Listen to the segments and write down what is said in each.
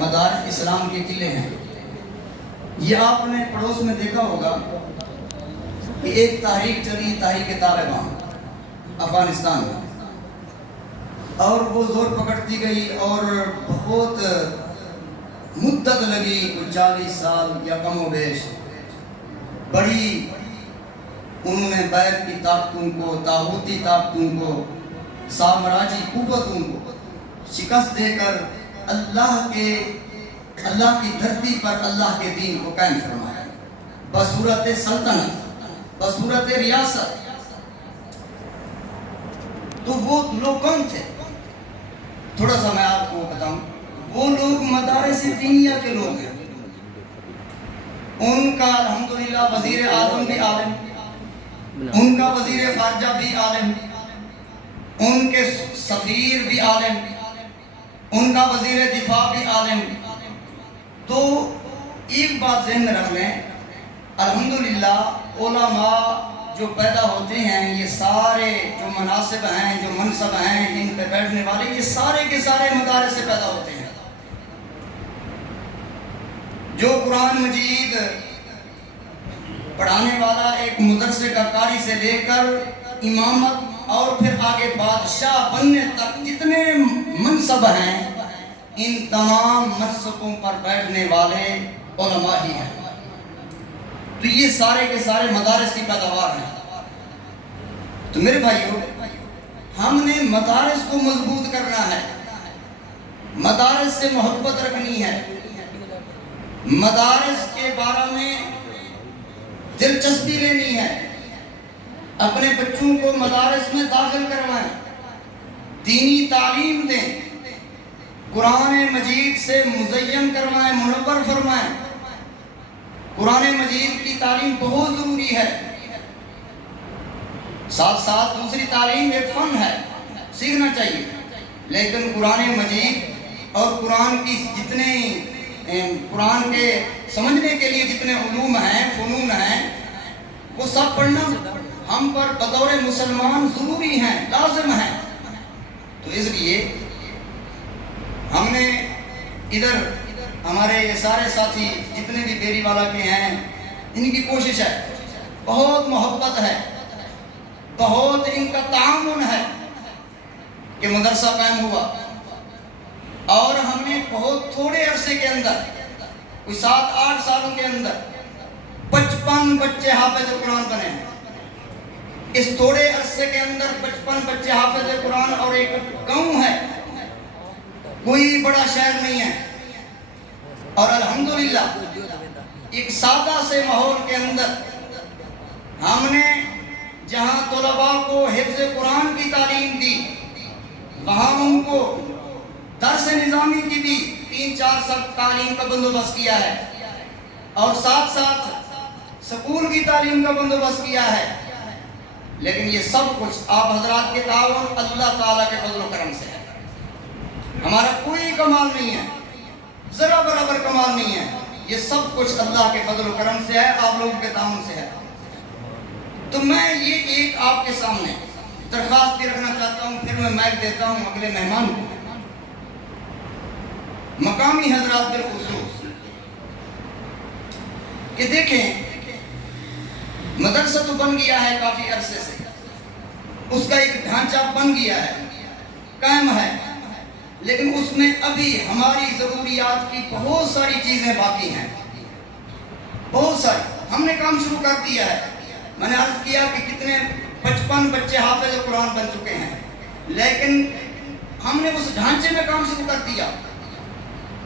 مدارس اسلام کے قلعے ہیں۔ یہ آپ نے پڑوس میں دیکھا ہوگا کہ ایک تحریک چلی، تحریک طالبان افغانستان میں، اور وہ زور پکڑتی گئی اور بہت مدت لگی، کچھ 40 سال یا کم و بیش۔ بڑی انہوں نے غیر کی طاقتوں کو، طاغوتی طاقتوں کو، سامراجی قوتوں کو شکست دے کر اللہ کی دھرتی پر اللہ کے دین کو قائم فرمایا بصورت سلطنت، بصورت ریاست۔ تو وہ لوگ کون تھے؟ تھوڑا سا میں آپ کو بتاؤں۔ وہ لوگ مدارس دینیہ کے لوگ ہیں۔ ان کا الحمدللہ وزیر اعظم بھی عالم، ان کا وزیر خارجہ بھی عالم، ان کے سفیر بھی عالم، ان کا وزیر دفاع بھی عالم۔ تو ایک بات ذہن میں رکھ لیں، الحمدللہ علماء جو پیدا ہوتے ہیں، یہ سارے جو مناصب ہیں، جو منصب ہیں، ان پہ بیٹھنے والے، یہ سارے کے سارے مدارس سے پیدا ہوتے ہیں۔ جو قرآن مجید پڑھانے والا ایک مدرسے کا قاری سے لے کر امامت اور پھر آگے بادشاہ بننے تک جتنے منصب ہیں، ان تمام منصبوں پر بیٹھنے والے علماء ہی ہیں۔ تو یہ سارے کے سارے مدارس کی پیداوار ہیں۔ تو میرے بھائیوں، ہم نے مدارس کو مضبوط کرنا ہے، مدارس سے محبت رکھنی ہے، مدارس کے بارے میں دلچسپی لینی ہے، اپنے بچوں کو مدارس میں داخل کروائیں، دینی تعلیم دیں، قرآن مجید سے مزین کروائیں، منور فرمائیں۔ قرآن مجید کی تعلیم بہت ضروری ہے، ساتھ ساتھ دوسری تعلیم ایک فن ہے، سیکھنا چاہیے، لیکن قرآن مجید اور قرآن کی قرآن کے سمجھنے کے لیے جتنے علوم ہیں، فنون ہیں، وہ سب پڑھنا ہم پر بطور مسلمان ضروری ہیں، لازم ہیں۔ تو اس لیے ہم نے ادھر ہمارے یہ سارے ساتھی جتنے بھی بیری والا کے ہیں، ان کی کوشش ہے، بہت محبت ہے، بہت ان کا تعاون ہے کہ مدرسہ قائم ہوا، اور ہم نے بہت تھوڑے عرصے کے اندر، کوئی 7-8 سالوں کے اندر 55 بچے حافظ قرآن بنے ہیں۔ اس تھوڑے عرصے کے اندر 55 بچے حافظ قرآن، اور ایک گاؤں ہے، کوئی بڑا شہر نہیں ہے، اور الحمدللہ ایک سادہ سے ماحول کے اندر ہم نے جہاں طلباء کو حفظ قرآن کی تعلیم دی، وہاں ان کو درس نظامی کی بھی 3-4 سال تعلیم کا بندوبست کیا ہے، اور ساتھ ساتھ سکول کی تعلیم کا بندوبست کیا ہے۔ لیکن یہ سب کچھ آپ حضرات کے تعاون اللہ تعالیٰ کے فضل و کرم سے ہے، ہمارا کوئی کمال نہیں ہے، ذرا برابر کمال نہیں ہے، یہ سب کچھ اللہ کے فضل و کرم سے ہے، آپ لوگوں کے تعاون سے ہے۔ تو میں یہ ایک آپ کے سامنے درخواست بھی رکھنا چاہتا ہوں، پھر میں مائک دیتا ہوں اگلے مہمان کو، مقامی حضرات بالخصوص، کہ دیکھیں مدرسہ تو بن گیا ہے کافی عرصے سے، اس کا ایک ڈھانچہ بن گیا ہے، قائم ہے، لیکن اس میں ابھی ہماری ضروریات کی بہت ساری چیزیں باقی ہیں، بہت ساری۔ ہم نے کام شروع کر دیا ہے، میں نے عرض کیا کہ کتنے 55 بچے حافظ قرآن بن چکے ہیں، لیکن ہم نے اس ڈھانچے میں کام شروع کر دیا،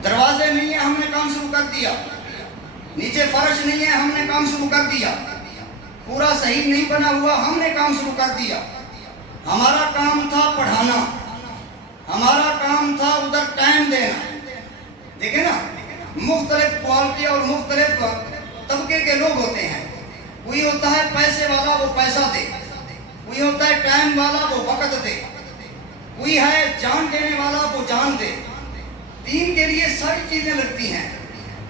دروازے نہیں ہیں، ہم نے کام شروع کر دیا، نیچے فرش نہیں ہے، ہم نے کام شروع کر دیا، پورا صحیح نہیں بنا ہوا، ہم نے کام شروع کر دیا۔ ہمارا کام تھا پڑھانا، ہمارا کام تھا ادھر ٹائم دینا۔ دیکھیں نا، مختلف کوالٹی اور مختلف طبقے کے لوگ ہوتے ہیں، کوئی ہوتا ہے پیسے والا، وہ پیسہ دے، کوئی ہوتا ہے ٹائم والا، وہ وقت دے، کوئی ہے جان دینے والا، وہ جان دے۔ دین کے لیے ساری چیزیں لگتی ہیں،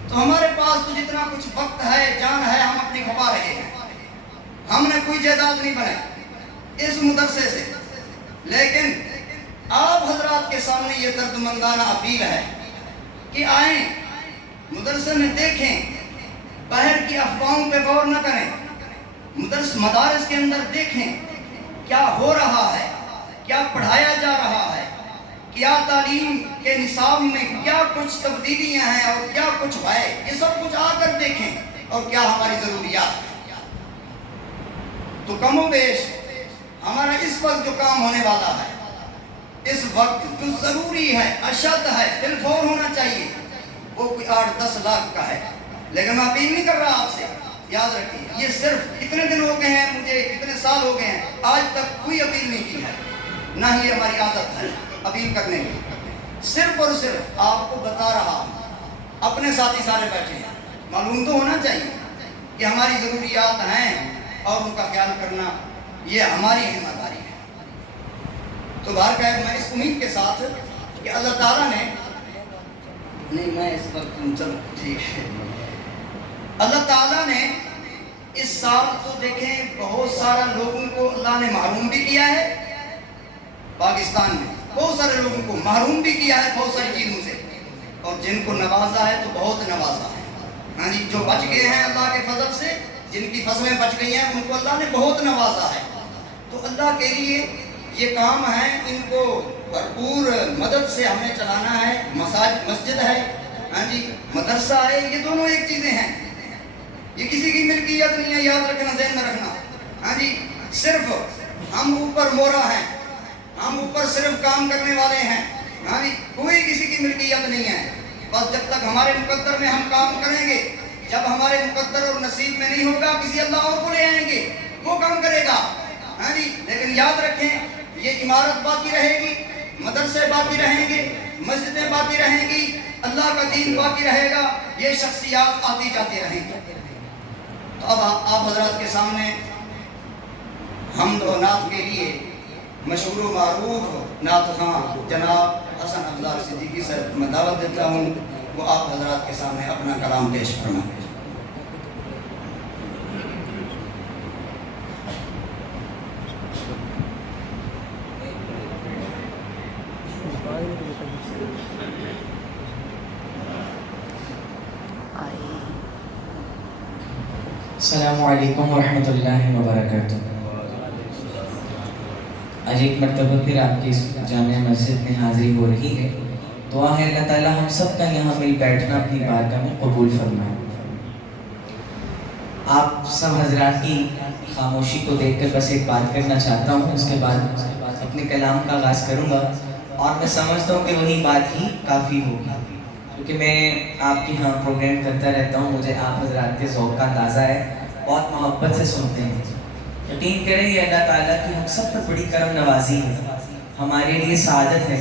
تو ہمارے پاس تو جتنا کچھ وقت ہے، جان ہے، ہم اپنی کھپا رہے ہیں، ہم نے کوئی جائیداد نہیں بنائی اس مدرسے سے۔ لیکن آپ حضرات کے سامنے یہ دردمندانہ اپیل ہے کہ آئیں مدرسے میں دیکھیں، باہر کی افواہوں پہ غور نہ کریں، مدارس کے اندر دیکھیں کیا ہو رہا ہے، کیا پڑھایا جا رہا ہے، کیا تعلیم کے نصاب میں کیا کچھ تبدیلیاں ہیں اور کیا کچھ ہے، یہ سب کچھ آ کر دیکھیں اور کیا ہماری ضروریات ہیں۔ تو کم و بیش ہمارا اس وقت جو کام ہونے والا ہے، اس وقت جو ضروری ہے، اشد ہے، فی الفور ہونا چاہیے، وہ کوئی 8-10 لاکھ کا ہے۔ لیکن میں اپیل نہیں کر رہا آپ سے، یاد رکھیے یہ صرف اتنے دن ہو گئے ہیں، مجھے اتنے سال ہو گئے ہیں، آج تک کوئی اپیل نہیں کی ہے، نہ ہی ہماری عادت ہے اپیل کرنے کی۔ صرف اور صرف آپ کو بتا رہا ہوں، اپنے ساتھی سارے بیٹھے ہیں، معلوم تو ہونا چاہیے کہ ہماری ضروریات ہیں اور ان کا خیال کرنا یہ ہماری ذمہ داری ہے۔ تو بہرکیف میں اس امید کے ساتھ کہ اللہ تعالیٰ نے نہیں میں اس وقت چلو ٹھیک ہے، اللہ تعالیٰ نے اس سال تو دیکھیں بہت سارا لوگوں کو اللہ نے محروم بھی کیا ہے، پاکستان میں بہت سارے لوگوں کو محروم بھی کیا ہے بہت ساری چیزوں سے، اور جن کو نوازا ہے تو بہت نوازا ہے۔ ہاں جی، جو بچ گئے ہیں اللہ کے فضل سے، جن کی فصلیں بچ گئی ہیں ان کو اللہ نے بہت نوازا ہے۔ تو اللہ کے لیے یہ کام ہے، ان کو بھرپور مدد سے ہمیں چلانا ہے۔ مسجد ہے، ہاں جی، مدرسہ ہے، یہ دونوں ایک چیزیں ہیں، یہ کسی کی ملکیت نہیں ہے، یاد رکھنا، ذہن میں رکھنا۔ ہاں جی، صرف ہم اوپر مورا ہیں، ہم اوپر صرف کام کرنے والے ہیں، ہاں جی، کوئی کسی کی ملکیت نہیں ہے۔ بس جب تک ہمارے مقدر میں ہم کام کریں گے، جب ہمارے مقدر اور نصیب میں نہیں ہوگا، کسی اللہ اور کو لے آئیں گے، وہ کام کرے گا۔ ہاں جی، لیکن یاد رکھیں یہ عمارت باقی رہے گی، مدرسے باقی رہیں گے، مسجدیں باقی رہیں گی، اللہ کا دین باقی رہے گا، یہ شخصیات آتی جاتی رہیں گی۔ تو اب آپ حضرات کے سامنے حمد و نعت کے لیے مشہور و معروف نعت خواں جناب حسن افضال صدیقی صاحب میں دعوت دیتا ہوں، وہ آپ حضرات کے سامنے اپنا کلام پیش فرمائیں۔ السلام علیکم ورحمۃ اللہ وبرکاتہ۔ آج ایک مرتبہ پھر آپ کی اس جامع مسجد میں حاضری ہو رہی ہے۔ دعا ہے اللہ تعالیٰ ہم سب کا یہاں مل بیٹھنا اپنی بارگاہ میں قبول فرمائے۔ آپ سب حضرات کی خاموشی کو دیکھ کر بس ایک بات کرنا چاہتا ہوں، اس کے بعد اپنے کلام کا آغاز کروں گا، اور میں سمجھتا ہوں کہ وہی بات ہی کافی ہوگی، کیونکہ میں آپ کے یہاں پروگرام کرتا رہتا ہوں، مجھے آپ حضرات کے ذوق کا اندازہ ہے، بہت محبت سے سنتے ہیں۔ یقین کریں یہ اللہ تعالیٰ کی ہم سب پر بڑی کرم نوازی ہے، ہمارے لیے سعادت ہے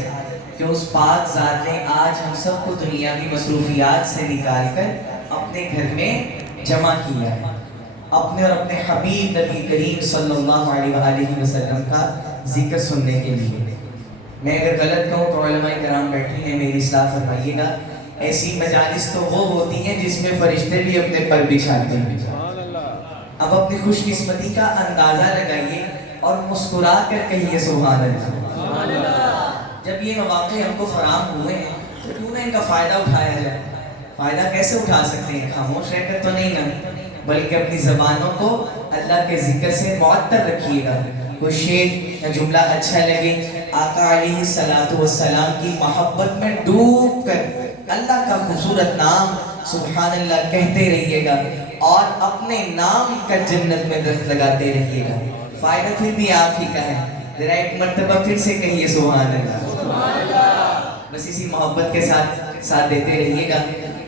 کہ اس پاک ذات نے آج ہم سب کو دنیاوی مصروفیات سے نکال کر اپنے گھر میں جمع کیا ہے، اپنے اور اپنے حبیب نبی کریم صلی اللہ علیہ وآلہ وسلم کا ذکر سننے کے لیے۔ میں اگر غلط کہوں تو علماء کرام بیٹھے ہیں، میری اصلاح فرمائیے گا۔ ایسی مجالس تو وہ ہوتی ہیں جس میں فرشتے بھی اپنے پر بچھاتے ہیں۔ اب اپنی خوش قسمتی کا اندازہ لگائیے اور مسکرا کر کہیے سبحان اللہ۔ جب یہ مواقع ہم کو فراہم ہوئے ہیں تو کیوں نہ ان کا فائدہ اٹھایا جائے۔ فائدہ کیسے اٹھا سکتے ہیں؟ خاموش رہ کر تو نہیں نا، بلکہ اپنی زبانوں کو اللہ کے ذکر سے معطر رکھیے گا۔ کوئی شعر یا جملہ اچھا لگے، آقا علیہ السلام کی محبت میں ڈوب کر اللہ کا خوبصورت نام سبحان اللہ کہتے رہیے گا، اور اپنے نام کا جنت میں درخت لگاتے رہیے گا۔ فائدہ پھر بھی آپ ہی کا ہے، ذرا ایک مرتبہ پھر سے کہیے سبحان اللہ۔ بس اسی محبت کے ساتھ دیتے رہیے گا۔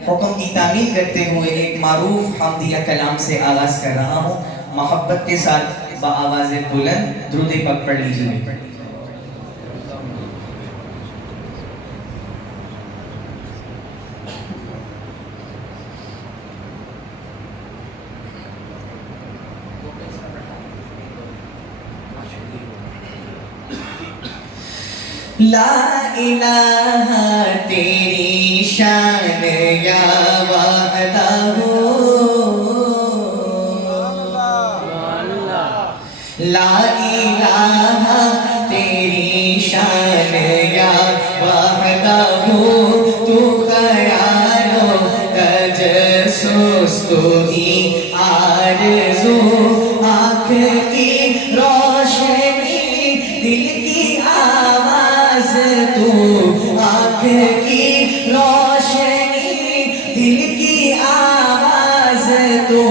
حکم کی تعمیل کرتے ہوئے ایک معروف حمدیہ کلام سے آغاز کر رہا ہوں، محبت کے ساتھ بآواز بلند درود پاک پڑھ لیجیے۔ لا الہ تیری شان یا وحدہ، لا الہ تیری شان یا وحدہ، تو خیال تو ہی آرزو آنکھ کی روشنی دل کی آواز تو آنکھ کی روشنی دل کی آواز تو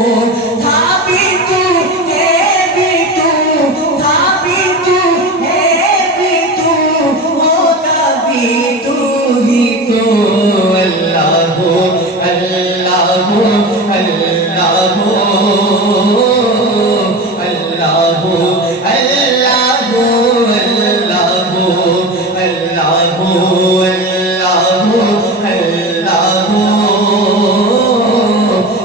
تھا بھی تو ہے بھی تو تھا بھی تو ہے بھی تو ہوگا بھی تو ہی تو اللہ ہو اللہ ہو اللہ ہو اللہ ہو اللہ ہو اللہ ہو اللہ ہو اللہ ہو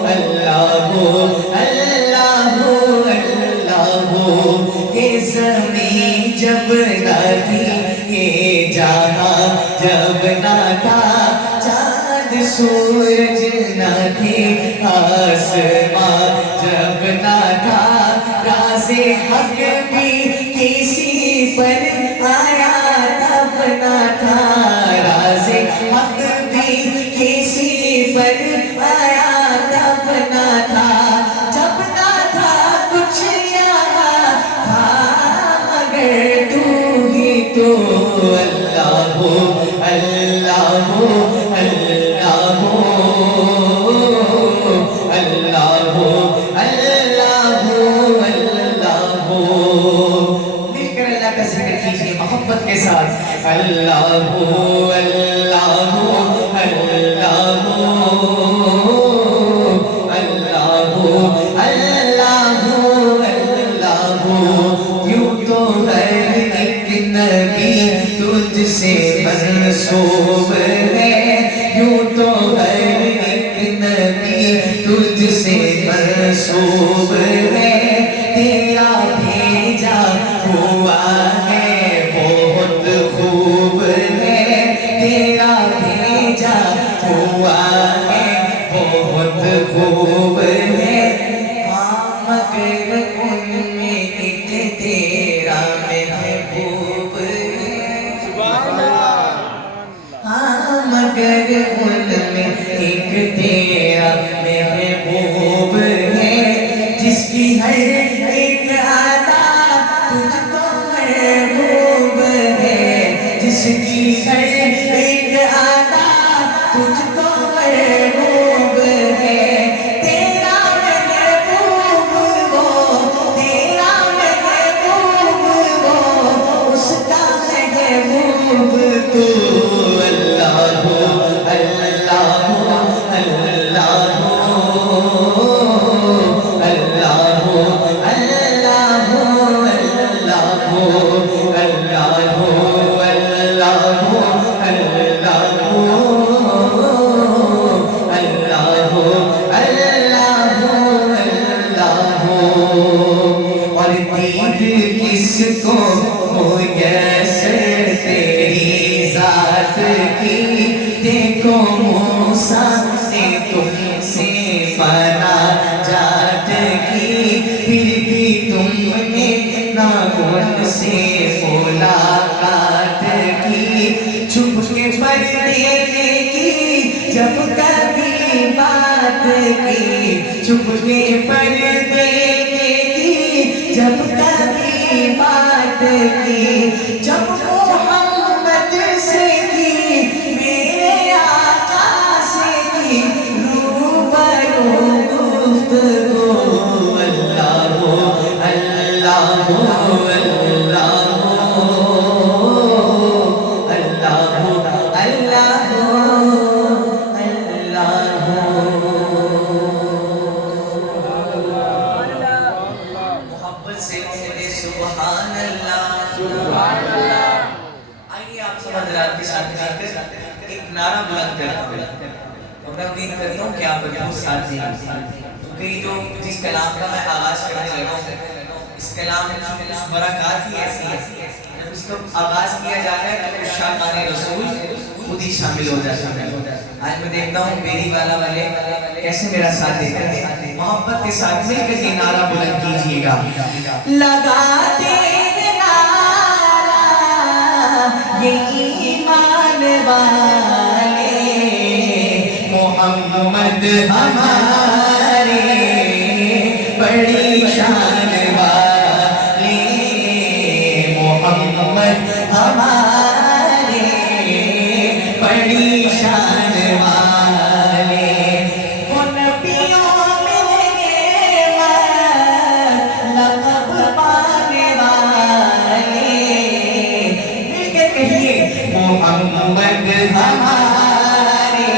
اللہ ہو اللہ ہو اللہ ہو یہ زمین جب نہ تھی یہ جہاں جب نہ تھا چاند سورج نہ تھے آسمان جب نہ تھا راز حق بھی کسی پر آیا تب نہ تھا راز حق بھی کسی پر آیا تب نہ تھا جب نہ تھا کچھ یہاں تھا مگر تو ہی تو اللہ ہو اللہ ہو اللہ ہو اللہ ہو اللہ ہو اللہ ہو مل کر اللہ کا ذکر کیجیے محبت کے ساتھ اللہ ہو اللہ ہو اللہ ہو اللہ ہو اللہ ہو اللہ ہو یوں تو ہر ایک نبی تجھ سے منسوب ہے یوں تو ہر ایک نبی تجھ سے منسوب ہے تیرا بھیجا ہوا ہے بہت خوب ہے تیرا بھیجا ہوا ہے بہت خوب ہے ہاں مگر ان میں ایک تیرا محبوب ہے ہاں مگر ان میں ایک تیرا محبوب ہے جس کی ہر ایک ادا تجھ کو محبوب ہے جس کی ہر ایک ادا تجھ کو محبوب ہے تیرا محبوب وہ تیرا محبوب وہ اس کا محبوب تو اللہ ہو اللہ ہو اللہ ہو اللہ ہو اللہ ہو اللہ ہو اللہ ہو اللہ ہو اللہ ہو اللہ ہو اللہ ہو اللہ ہو اور دید کس کو میسر تیری ذات کی دیکھو موسیٰ نے تم سے مناجات کی پھر بھی تم نے ناخن سے ملاقات کی چھپ کے پردے کی جب کبھی بات کی چھپ کے پردے کی جب کبھی بات کی جب محمد سے کی میرے آقا سے کی روبرو گفتگو اللہ ہو اللہ ہو اللہ ہو اللہ ہو اللہ ہو اللہ ہو محبت سے میرے سبحان اللہ آئیے آپ سب حضرات کے ساتھ مل کر ایک نعرہ بلند کرتے ہیں اور میں امید کرتا ہوں کہ آپ ابھی ساتھ دیں کیونکہ یہ جو جس کلام کا میں آغاز کرنے لگا ہوں اس کلام میں کچھ برکات ہی ایسی ہے جب اس کو آغاز کیا جاتا ہے تو ارشادان رسول خود ہی شامل ہو جاتا ہے آج میں دیکھتا ہوں میری والا والے کیسے میرا ساتھ دیتے ہیں محبت کے ساتھ مل کر یہ نعرہ بلند کیجئے گا لگاتے یہ ایمان والے محمد ہمارے بڑی شان والے محمد ہمارے، بڑی شان والے، وہ نبیوں میں لقب پانے والے، مل کے کہیے محمد ہمارے،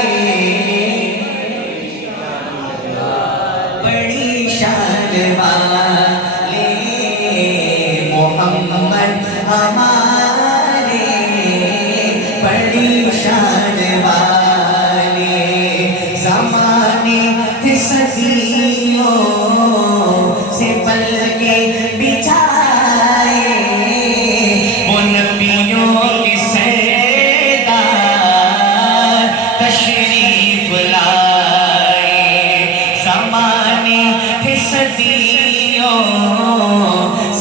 بڑی شان والے محمد ہمارے، بڑی شان والے، زمانے تھے صدیوں سے پل کے بچھائے، وہ نبیوں کے سردار تشریف لائے، زمانے تھے صدیوں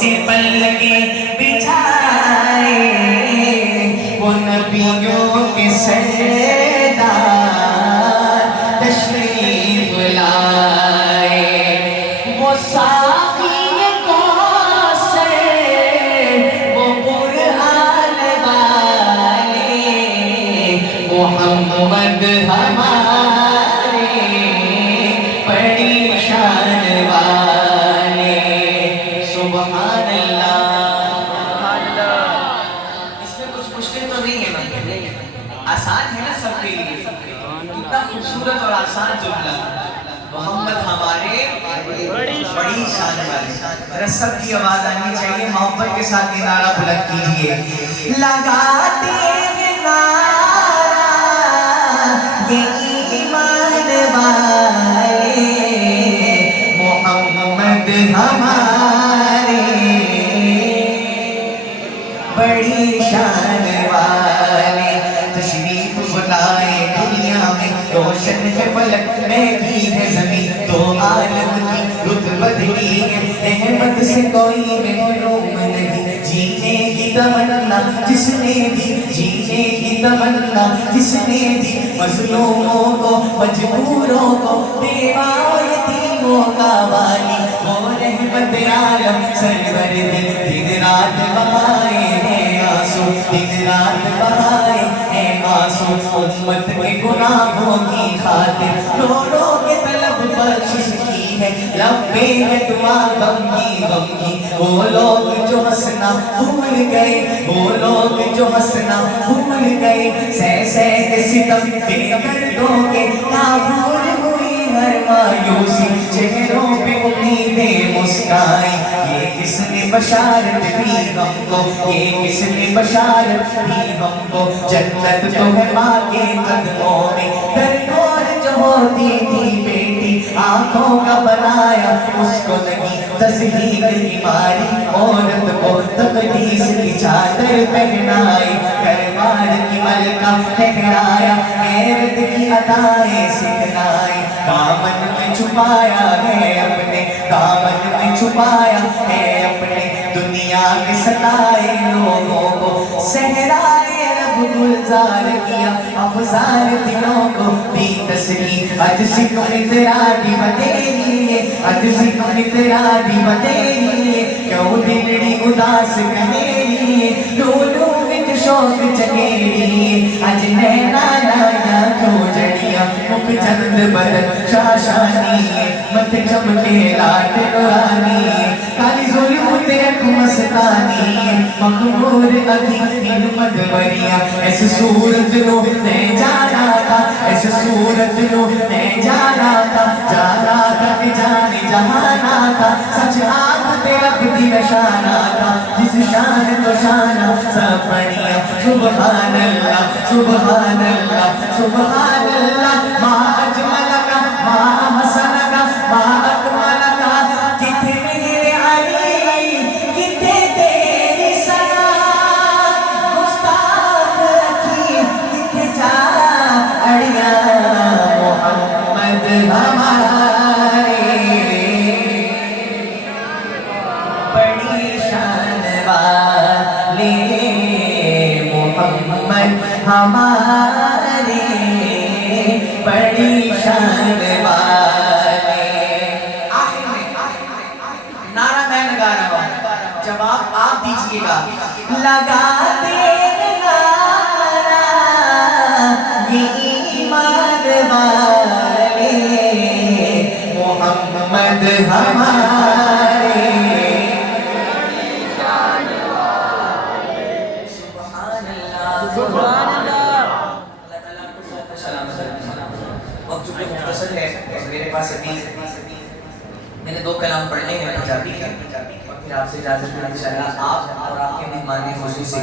سے پل کے بچھائے، وہ نبیوں کے سردار تشریف لائے، وہ ساقی کوثر، وہ قرآن والے، محمد ہمارے، بڑی شان والے، سبحان اللہ۔ اس میں کچھ مشکل تو نہیں ہے نا، آسان ہے نا سب کے لیے، کتنا خوبصورت اور آسان جملہ، محمد ہمارے، بڑی شان والے، رسب کی آواز آنی چاہیے، محبت کے ساتھ یہ نعرہ بلند کیجئے، لگاتے ہیں نعرہ یہ ایمان والے، محمد ہمارے، بڑی شان والے، تشریف لائے دنیا میں، روشن ہے فلک مہدی ہے زمین، دو عالم کی رت بدلی ہے، احمد سے کوئی محروم نہیں، جینے کی تمنا جس نے دی، جینے کی تمنا جس نے دی، مظلوموں کو مجبوروں کو بیوہ و یتیموں کا والی، وہ رحمت عالم سرور دی، دن رات بہائے ہیں آنسو، دن رات بہائے ہیں آنسو، امت کے گناہوں کی خاطر رو رو کے طلب بخشش کی ہے، لبے ہے دعا غم کی، وہ لوگ جو ہنسنا بھول گئے، وہ لوگ جو ہنسنا بھول گئے، سہ کے ستم کے دردوں کے کافور ہوئی ہر مایوسی، چہروں پہ امیدیں مسکائیں، یہ کس نے بشارت دی ہم کو، یہ کس نے بشارت دی ہم کو، جنت تو ہے ماں کے قدموں میں، درگور جو ہوتی تھی بیٹی، آنکھوں کا بنایا اس کو نہیں، تزہیق کی ماری عورت کو تقدیس کی چادر پہنائی، کربار کی ملکہ ٹھہرایا، غیرت کی ادائیں سکھلائی، دامن میں چھپایا ہے اپنے، دامن میں چھپایا ہے اپنے، دنیا کے ستائے لوگوں کو صحرائے رب گلزار کیا، افزار دلوں کو دی تسلیم، عجزی کو اترادی بدیلیے، عجزی کو اترادی بدیلیے، کیوں دلڑی اداس کہیلیے، لولو وچ شوق چکیلیے، اج نینا لایا کیوں جڑیاں، مکھ چند بدن شاشانی، مت چمکے لاٹ نورانی، کالی زلف تے اکھ مستانی، مخمور ادھی ان مدوریاں، اس صورت نو میں جانا تھا، اس صورت نو میں جانا تھا، جانا تھا کہ جانے جہانا تھا، سچ آنکھ تے رب دی نشانہ تھا، جس شان تو شانہ سب بڑھیا، سبحان اللہ سبحان اللہ سبحان اللہ، ما اجملکا ما احسنکا ما اکملکا، کتھے میرے علی کتھے تیری ثنا، گستاخ رکھی کتھے جا اڑیا، محمد ہمارے، بڑی شان والے، محمد ہمارے، بڑی شان والے، دیجئے گا لگاتے نعرہ یہ ایمان والے محمد ہمارے سبحان اللہ اب چونکہ مختصر ہے میرے پاس ابھی میں نے 2 کلام پڑھنے ہیں پنجابی کے اور پھر آپ سے اجازت ہے انشاءاللہ آپ اور آپ کے مہمان خصوصی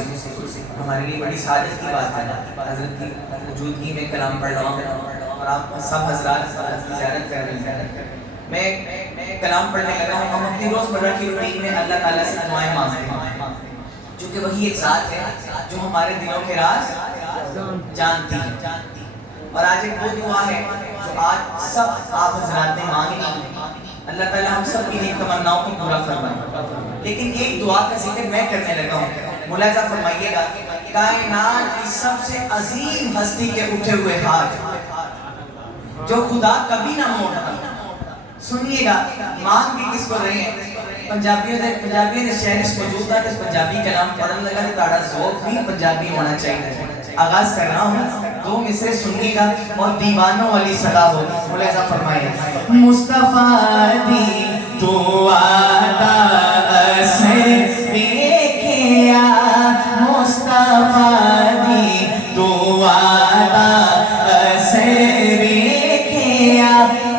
ہمارے لیے بڑی سعادت کی بات ہے حضرت کی موجودگی میں کلام پڑھ رہا ہوں اور آپ سب حضرات زیارت کر رہے ہیں میں کلام پڑھنے لگا ہوں ہم اپنی روزمرہ کی روٹین میں اللہ تعالیٰ سے دعائیں مانگتے ہیں چونکہ وہی ایک ذات ہے جو ہمارے دلوں کے راز جانتی ہے اور آج ایک وہ دعا ہے جو آج سب آپ حضرات نے مانگی اللہ تعالیٰ ہم سب کی نیک تمناؤں کو پورا فرمائے لیکن ایک دعا کا ذکر میں کرنے لگا ہوں ملاحظہ فرمائیے گا کائنات کی سب سے عظیم ہستی کے اٹھے ہوئے ہاتھ جو خدا کبھی نہ موڑتا سنیے گا مانگ بھی کس کو رہے ہیں پنجابیوں نے شہر اس موجود تھا کہ پنجابی کلام پڑھنے لگا تو تاڑا ذوق بھی پنجابی ہونا چاہیے آغاز کر رہا ہوں 2 مصرے سنیے گا اور دیوانوں والی صدا ہو ملاحظہ فرمائے مصطفیٰ دی تو آتا اثر دیکھیا مصطفیٰ دی تو آتا اثر دیکھیا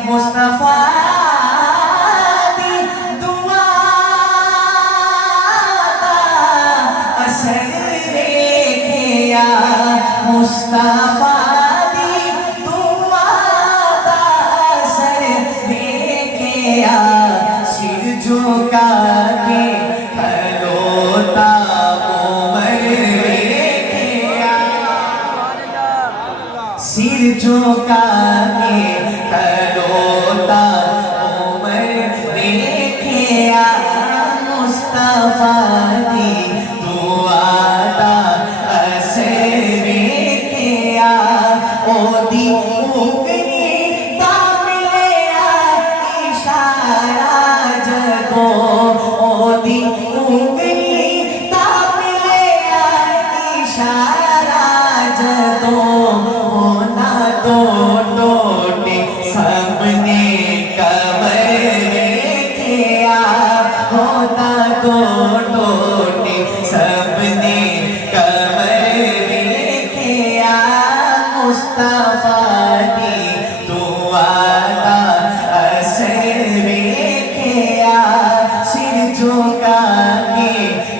مصطفیٰ دی تو آتا اثر دیکھیا مصطفیٰ دی دعا دا اثر دیکھیا سر جھکا کے کھلوتا عمر دیکھیا سر جھکا کے کھلوتا عمر دیکھیا مصطفیٰ دی دعا دا او دی اوگنی تا ملیا اشارہ جدو او دی اوگنی تا ملیا اشارہ جدو ہونا تو ٹوٹے سب نے کمر دیکھیا ہونا تو ٹوٹے سب نے کمر دیکھیا مصطفیٰ دی دعا دا اثر دیکھیا سر جھکا کے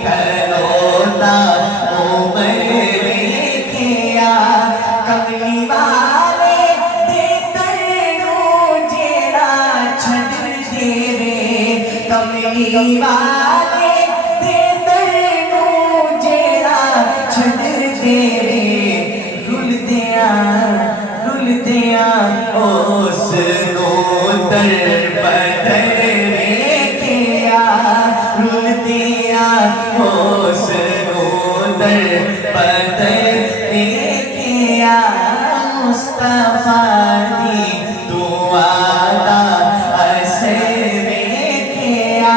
کھلوتا عمر دیکھیا کملی والے دے ترنوں جیڑا چھڈ دیوے کملی والے دے ترنوں جیڑا چھڈ دیوے رل دیاں اس نو در بدر دیکھیا رل دیاں اس نو در بدر دیکھیا مصطفیٰ دی دعا دا اثر دیکھیا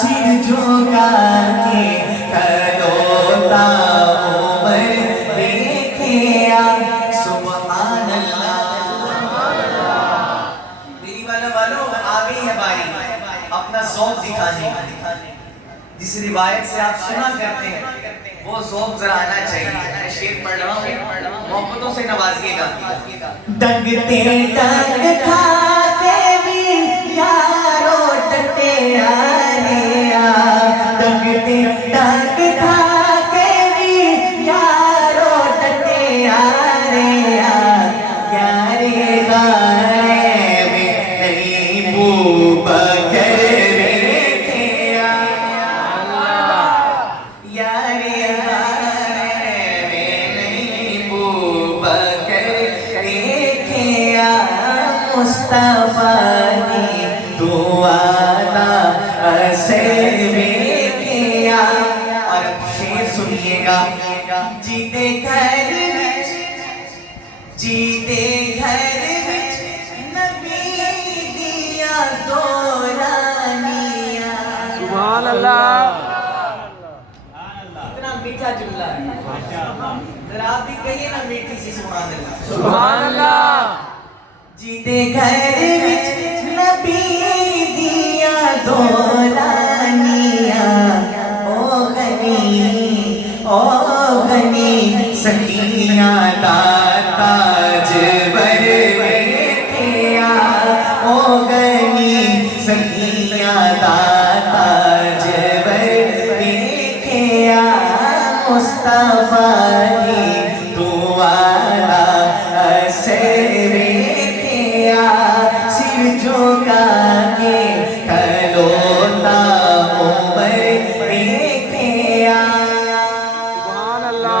سر جھکا کے کھلوتا عمر دیکھیا سبحان اللہ میری والوں آ گئی ہے باری اپنا ذوق دکھانے جس روایت سے آپ سنا کرتے ہیں وہ ذوق ذرا آنا چاہیے میں شعر پڑھ رہا ہوں محبتوں سے نوازیے گا ڈنگتے ڈنگ کھا کے بھی یارو ڈٹے آریا ڈنگتے ڈنگ کھا کے بھی یارو ڈٹے آریا یارے غارے میں نہیں بو بکر دیکھیا یارے غارے میں نہیں بو بکر دیکھیا مصطفیٰ دی دعا دا اثر دیکھیا اور اب شعر سنیے گا جیتے گھر وچ نبی دیا دورانیاں سبحان اللہ سبحان اللہ جیتے گھر وچ نبی دیا دولانیاں او غنی سکینیاں دا تاج بر ویکھیا او غنی سکینیاں دا تاج بر ویکھیا مصطفیٰ دی دعا اثر ویکھیا سر جھکا کے کھلوتا عمر ویکھیا سبحان اللہ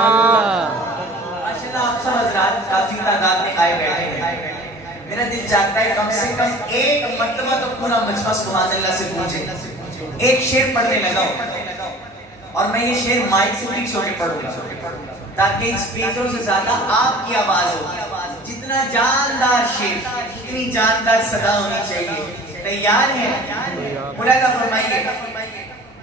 ماشاءاللہ آپ سب حضرات کافی تعداد میں آئے بیٹھے ہیں میرا دل چاہتا ہے کم سے کم ایک مرتبہ تو پورا مجمع سبحان اللہ سے پوچھے ایک شعر پڑھنے لگا ہوں اور میں یہ شعر مائک سے بھی چھوٹے پڑھوں گا تاکہ ان سپیکروں سے زیادہ آپ کی آواز ہو جتنا جاندار شعر اتنی جاندار صدا ہونی چاہیے تیار ہیں ملاحظہ فرمائیے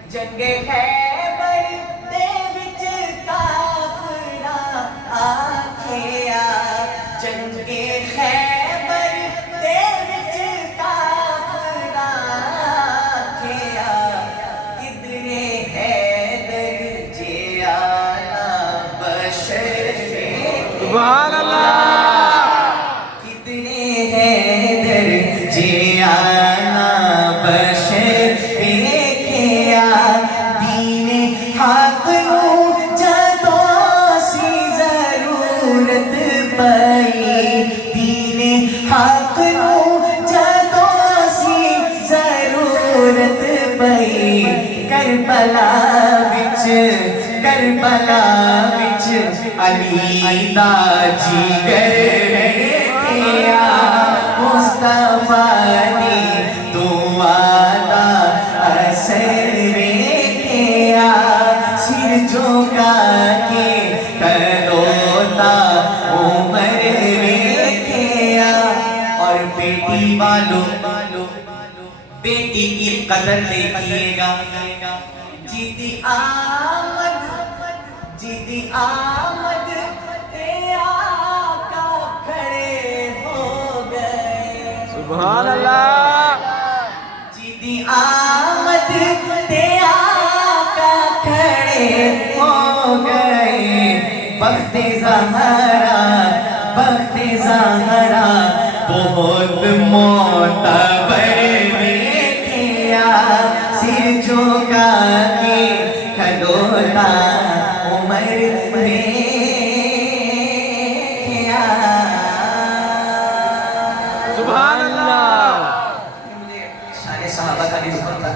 جنگ خیبر دے وچ کافراں آکھیا جنگ خیبر دے وچ کافراں آکھیا کدرے حیدر جیانا بشر سبحان اللہ کتنے حیدر جیانا بشر ویکھیا دین حق نو جدوں سی ضرورت پئی دین حق نو جدوں سی ضرورت پئی کربلا وچ علی دا جگر ویکھیا مصطفیٰ دی دعا دا اثر ویکھیا سر جھکا کے کھلوتا عمر ویکھیا اور بیٹی والوں بیٹی کی قدر دیکھیے گا جیتی آمد تے آقا کھڑے ہو گئے سبحان اللہ جیتی آمد تے آقا کھڑے ہو گئے بخت زہرا بہت معتبر ویکھیا سر جھکا کے کھلوتا عمر ویکھیا سبحان اللہ مجھے شان صحابہ کا بھی حکم تھا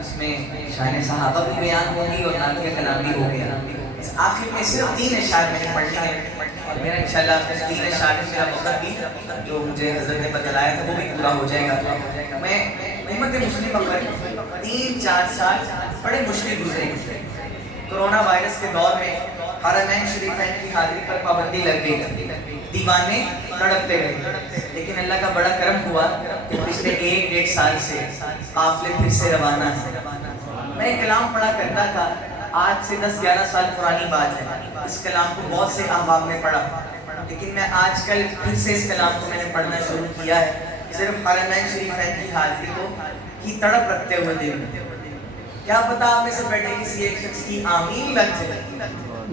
اس میں شان صحابہ بھی بیان ہوگی اور نعت کا کلام بھی ہو گیا اس آخر میں صرف 3 اشعار میں نے پڑھنے ہیں اور میرا انشاءاللہ اس 3 اشعار میں میرا وقت بھی جو مجھے حضرت نے بتلایا تھا وہ بھی پورا ہو جائے گا میں امت مسلمہ پر 3-4 سال بڑے مشکل گزرے کرونا وائرس کے دور میں حرمین شریفین کی حاضری پر پابندی لگ گئی تھی دیوانے تڑپتے رہے لیکن اللہ کا بڑا کرم ہوا کہ پچھلے 1-1.5 سال سے قافلے پھر سے روانہ ہیں میں کلام پڑھا کرتا تھا آج سے 10-11 سال پرانی بات ہے اس کلام کو بہت سے احباب نے پڑھا لیکن میں آج کل پھر سے اس کلام کو میں نے پڑھنا شروع کیا ہے صرف حرمین شریفین کی حاضری کو کی تڑپ رکھتے ہوئے دل میں کیا پتا آپ میں سے بیٹھے کسی ایک شخص کی آمین لگ جائے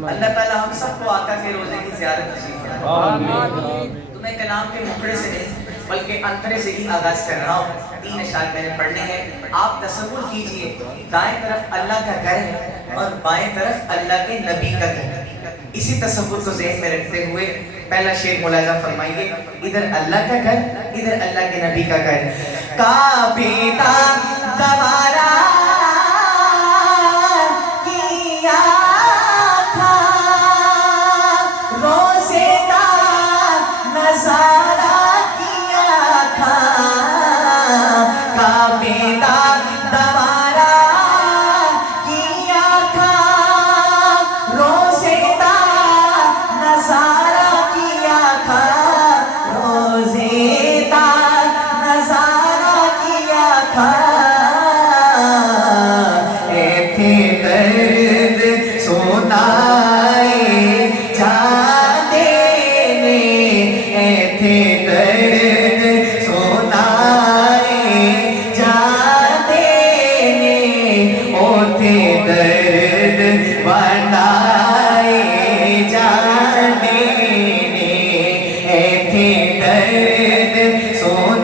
اللہ تعالیٰ ہم سب کو آقا کے روزے کی زیارت نصیب فرمائے تو میں کلام کے مکڑے سے نہیں بلکہ انترے سے ہی آغاز کر رہا ہوں 3 اشعار میں نے پڑھنے ہیں آپ تصور کیجئے دائیں طرف اللہ کا گھر ہے اور بائیں طرف اللہ کے نبی کا گھر اسی تصور کو ذہن میں رکھتے ہوئے پہلا شعر ملاحظہ فرمائیے ادھر اللہ کا گھر ادھر اللہ کے نبی کا گھر کعبے دا دوارا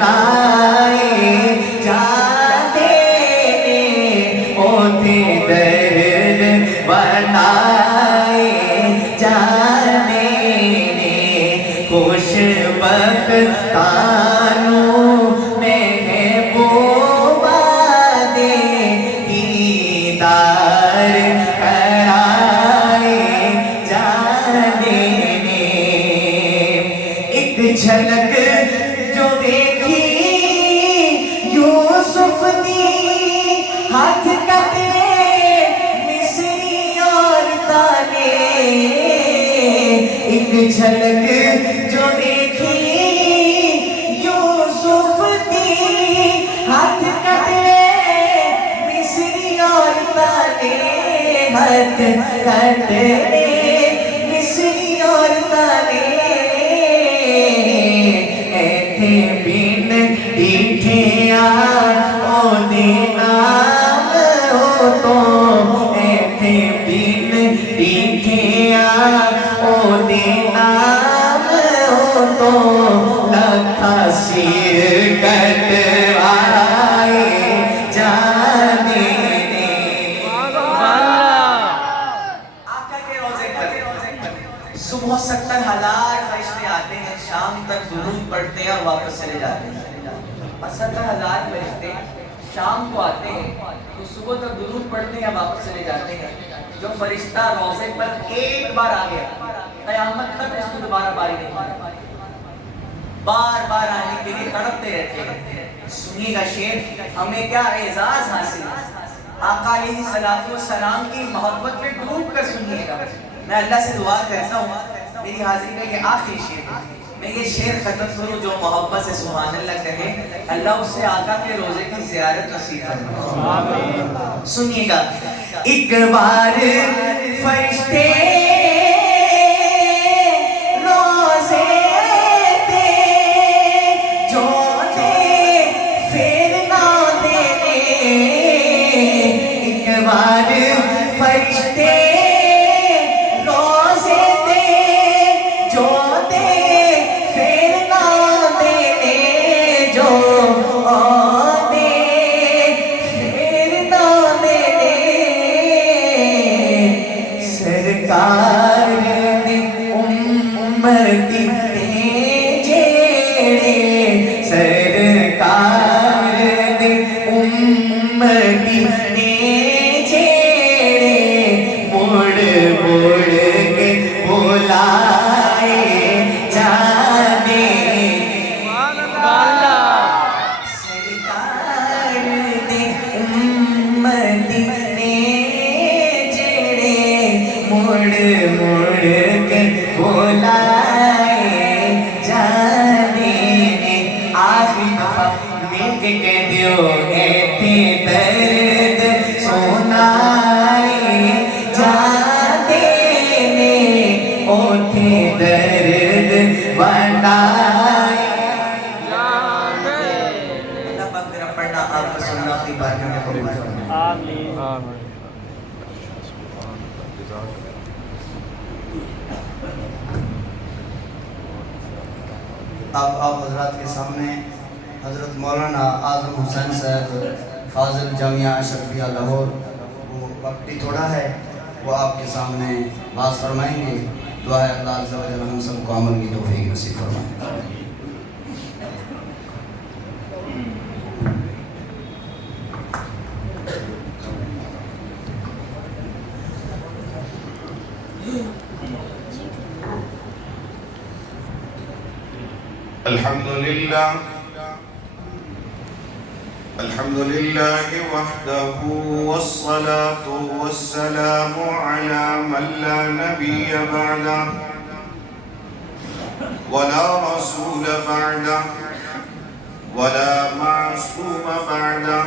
سنائے جانے اوتے درد بنائے جانے خوش بختانوں محبوبہ دے دیدار کرائے جانے ایک جھلک جو دیکھی یوسف دی ہاتھ کٹے مصری عورتاں نے ایک جھلک جو دیکھی یوسف دی ہاتھ کٹے مصری عورتاں نے ہاتھ کٹے مصری عورتاں نے ایتھے بن ڈیٹھے او دے نام ہو تو ایتھے بن ڈیٹھے او دے نام ہو تو لکھا سیر کٹوائے جانے آقا کے روزے پر صبح 70,000 فرشتے آتے ہیں، شام تک درود پڑھتے ہیں اور واپس چلے جاتے ہیں، اور 70,000 فرشتے شام کو آتے ہیں تو صبح تک درود پڑھتے ہیں واپس چلے جاتے ہیں۔ جو فرشتہ روزے پر ایک بار آ گیا قیامت تک اس کو دوبارہ باری نہیں ہوگی، بار بار آنے کے لیے تڑپتے رہتے ہیں۔ سنیے گا شعر، ہمیں کیا اعزاز حاصل ہے، آقا علیہ السلام کی محبت میں ڈوب کر سنیے گا۔ میں اللہ سے دعا کرتا ہوں میری حاضری کا یہ آخری شعر ہے، میں یہ شعر ختم کروں جو محبت سے سبحان اللہ کہے، اللہ اس سے آقا کے روزے کی زیارت نصیب فرمائے۔ سنیے گا، ایک بار فرشتے روزے تے جو دے پھر نہ دینے، ایک بار فرشتے روزے تے جو دے پھر نہ دینے، جو دے پھر نہ دینے، سرکار نے امتی نے جیڑے، سرکار نے امتی نے جیڑے، مڑ مڑ کے بلائے جانے، سرکار نے امتی نے جیڑے، مڑ مڑ کے بلائے جانے، آخری دفعہ مل کے کہہ دیو ایتھے درد سنائے جانے، اوتھے درد بنائے جانے۔ اللہ پاک میرا پڑھنا آپ کو سننا اپنی بارگاہ میں قبول فرمائے۔ آمین۔ آپ حضرات کے سامنے حضرت مولانا اعظم حسین صاحب فاضل جامعہ اشرفیہ لاہور، وہ وقت بھی تھوڑا ہے، وہ آپ کے سامنے بات فرمائیں گے۔ دعا ہے اللہ عز و جل ہم سب کو عمل کی توفیق نصیب فرمائے۔ الحمد لله وحده والصلاة والسلام على من لا نبي بعده ولا رسول بعده ولا معصوم بعده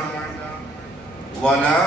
ولا